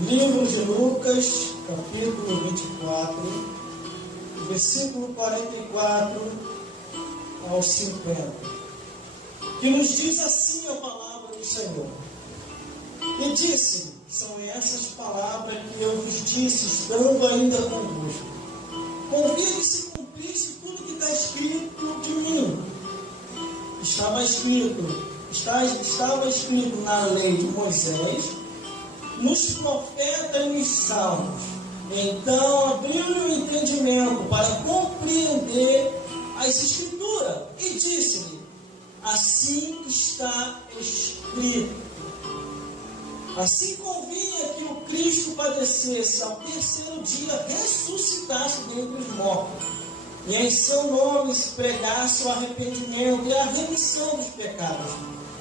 Livro de Lucas, capítulo 24, versículo 44 ao 50, que nos diz assim a palavra do Senhor. E disse, são essas palavras que eu vos disse, estando ainda convosco. Convia que se cumprisse tudo que está escrito de mim. Estava escrito na lei de Moisés, nos profetas e nos salmos. Então abriu o entendimento para compreender as escrituras e disse-lhe, assim está escrito. Assim convinha que o Cristo padecesse, ao terceiro dia ressuscitasse dentre os mortos, e em seu nome se pregasse o arrependimento e a remissão dos pecados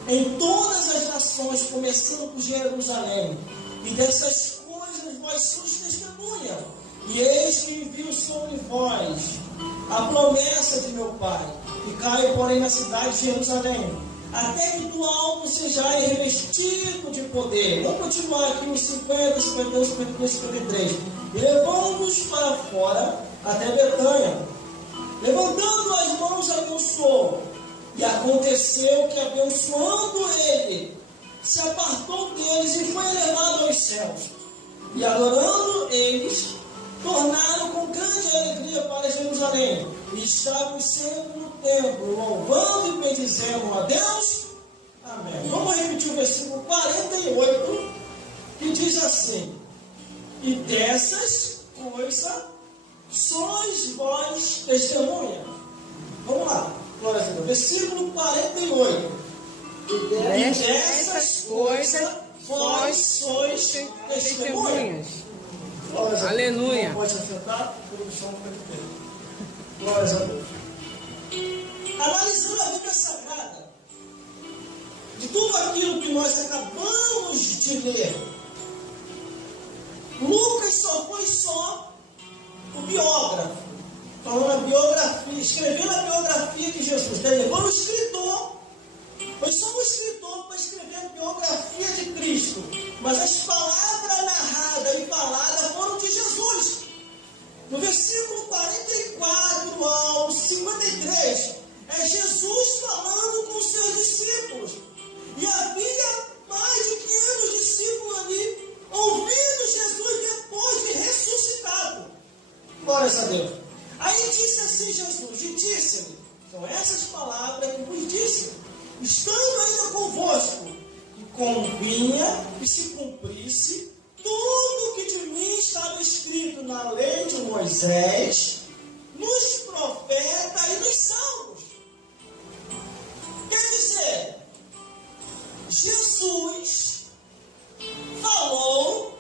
em todas as nações, começando por Jerusalém. E dessas coisas vós sois testemunhas. E eis que envio sobre vós a promessa de meu Pai. E caio, porém, na cidade de Jerusalém, até que do alto sejais revestido de poder. Vamos continuar aqui nos 50, 51, 52, 53. E levando-os para fora até Betânia. Levantando as mãos, abençoou. E aconteceu que, abençoando ele, se apartou deles e foi elevado aos céus. E adorando eles, tornaram com grande alegria para Jerusalém. E estavam sempre no templo, louvando e bendizendo a Deus. Amém. Vamos repetir o versículo 48, que diz assim: e dessas coisas sois vós testemunhas. Vamos lá, glória a Deus. Versículo 48. E dessas coisas vós sois testemunhas. Aleluia. Não pode sentar, porque o som foi feito. Glória a Deus. Analisando a Bíblia Sagrada, de tudo aquilo que nós acabamos de ler, Lucas só foi o biógrafo, falando a biografia, escrevendo a biografia de Jesus. Daí, foi um escritor, foi só um escritor para escrever a biografia de Cristo, mas as palavras narradas e faladas foram de Jesus. No versículo 44 ao 53, é Jesus falando com os seus discípulos. E havia mais de 500 discípulos ali, ouvindo Jesus depois de ressuscitado. Glórias a Deus. Aí disse assim Jesus, e disse-lhe, são essas palavras que vos disse, estando ainda convosco, que convinha que se cumprisse tudo que de mim estava escrito na lei de Moisés, nos profetas e nos salmos. Quer dizer, Jesus falou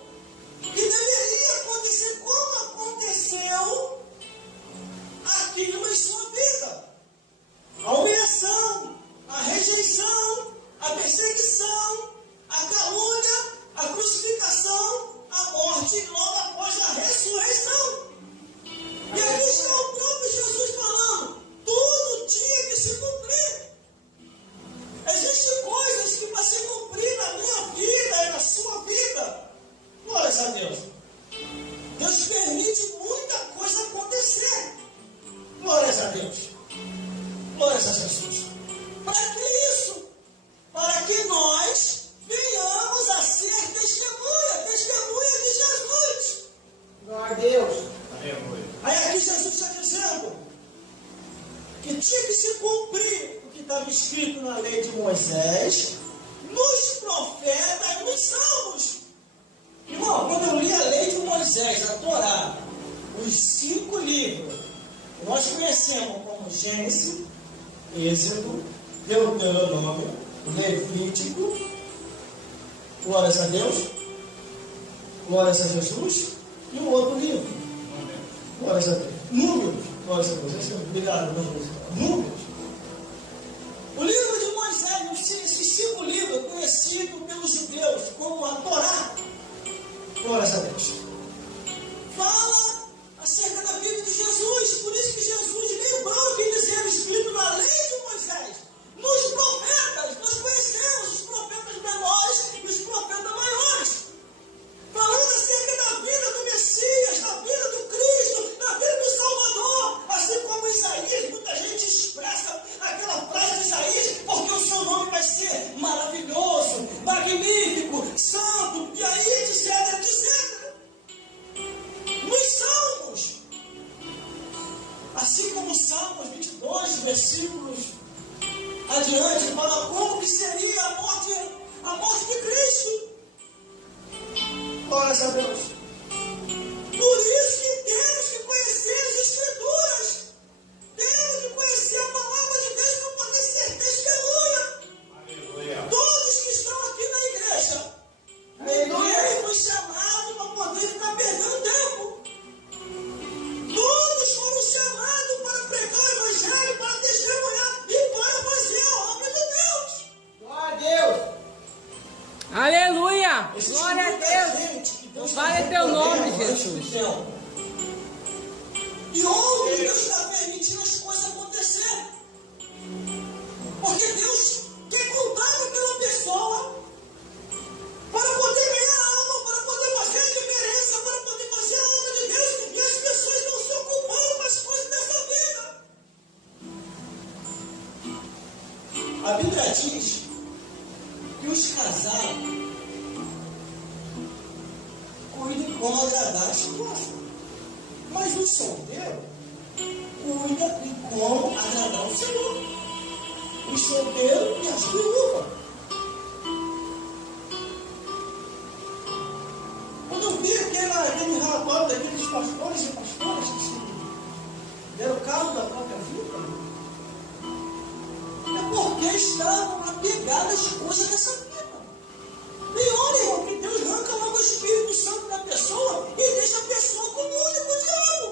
que deveria acontecer como aconteceu aquilo em sua vida. A humilhação, a rejeição, a perseguição, a calúnia, a crucificação, a morte e logo após a ressurreição. E aqui está o próprio Jesus falando, tudo tinha que se cumprir. Existem coisas que para se cumprir na minha vida e na sua vida, glórias a Deus, Deus permite muita coisa acontecer. Glórias a Deus. Glórias a Jesus. Para que isso? Para que nós venhamos a ser testemunha de Jesus. Glória a Deus. Aí aqui Jesus está dizendo que tinha que se cumprir o que estava escrito na lei de Moisés, nos profetas e nos salmos. Irmão, quando eu li a lei de Moisés, a Torá, os 5 livros, nós conhecemos como Gênesis, Êxodo, Deuteronômio, Levítico, glórias a Deus, glórias a Jesus, e o outro livro, glórias a Deus, Números, glórias a Deus, obrigado, Números. O livro de Moisés, esses 5 livros, conhecidos pelos judeus como a Torá, glórias a Deus, fala acerca da vida de Jesus. Por isso que Jesus lembrou que eles eram escritos na lei de Moisés, nos profetas. Nós conhecemos os profetas menores e os profetas maiores, falando Glórias a Deus. Por isso que temos que conhecer as Escrituras. Temos que conhecer a palavra de Deus para poder ser testemunha. Aleluia. Todos que estão aqui na igreja, ninguém foi chamado para poder ficar perdendo tempo. Todos foram chamados para pregar o Evangelho, para testemunhar e para fazer a obra de Deus. Glória a Deus. Aleluia. Glória a Deus. Vale teu nome, Jesus. E onde Deus está permitindo as coisas acontecerem? Porque Deus quer contar com aquela pessoa para poder ganhar a alma, para poder fazer a diferença, para poder fazer a obra de Deus, e as pessoas não se ocupando com as coisas dessa vida. A Bíblia diz que os casados cuidem como agradar a esposa, mas o solteiro cuida de como agradar o Senhor. O solteiro e as viúvas. Quando eu vi aquele relatório daqueles pastores e pastoras que deram cabo da própria vida, é porque estavam apegados às coisas dessa vida. E olha, irmão, que Deus arranca logo o Espírito Santo da pessoa e deixa a pessoa comune com o diabo.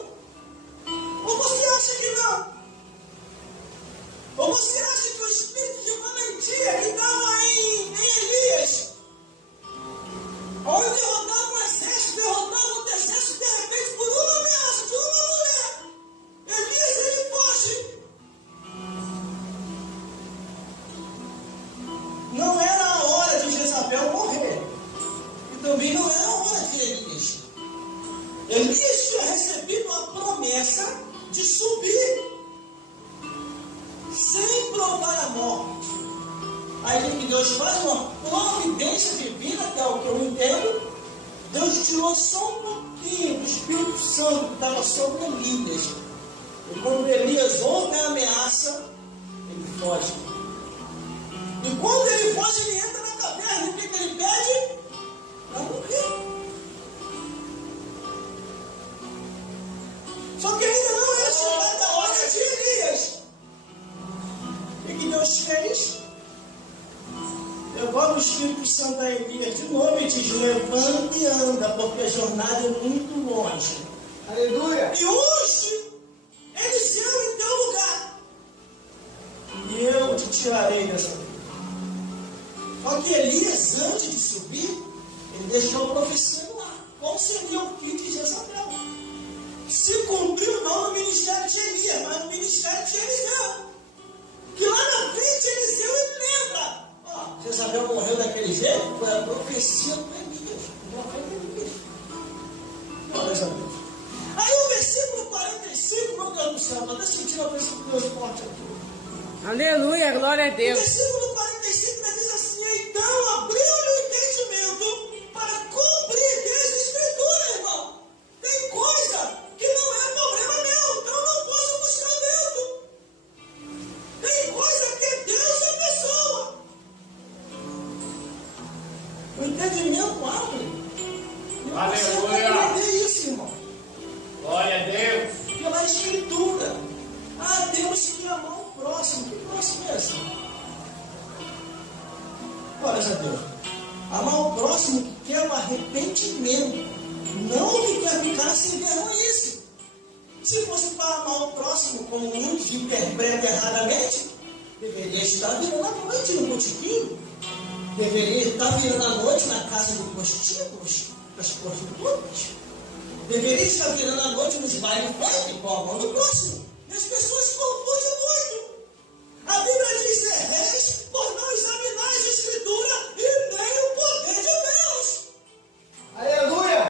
Ou você acha que não? Ou você acha que o espírito de valentia que estava em Elias, onde derrotava um exército, derrotava outro exército, de repente, por uma ameaça, por uma mulher, Elias ele foge. Não era a hora de Jezabel morrer. E também não era a hora de Elias. Elias tinha recebido a promessa de subir sem provar a morte. Aí que Deus faz uma providência divina, que é o que eu entendo. Deus tirou só um pouquinho do Espírito Santo que estava sobre Elias. E quando Elias ouve a ameaça, ele foge. E quando ele foge, ele entra na caverna. E o que ele pede? Para morrer. Só que ainda não era chegada a hora de Elias. E o que Deus fez? Levou o Espírito Santo a Elias de novo e diz: levanta e anda, porque a jornada é muito longe. Aleluia! E hoje, Eliseu em teu lugar. E eu te tirarei dessa vida. Só que Elias, antes de subir, ele deixou a profecia no ar. Qual seria o fim de Jezabel? Se cumpriu não no ministério de Elias, mas no ministério de Eliseu. Que lá na frente Eliseu ele lembra. Jezabel morreu daquele jeito, foi a profecia do Elias. Glórias a Deus. Aí o versículo 45, meu Deus do céu, estou até sentindo a presença de Deus forte aqui. Aleluia, glória a Deus. O versículo 45 diz assim: então abriu-lhe o entendimento para compreender as Escrituras, irmão. Tem coisa que não é problema meu, então eu não posso buscar dentro. Tem coisa que é Deus e a pessoa. O entendimento abre. Aleluia. Entender isso, irmão. Glória a Deus. Pela Escritura. Temos que amar o próximo. Que próximo é esse? Glórias a Deus. Amar o próximo que quer o arrependimento. Não que quer ficar sem vergonhice. Se fosse para amar o próximo como muitos interpretam erradamente, deveria estar virando a noite no botequim. Deveria estar virando a noite na casa dos prostíbulos, das prostitutas. Deveria estar virando a noite nos bailes funk, com a mão do próximo.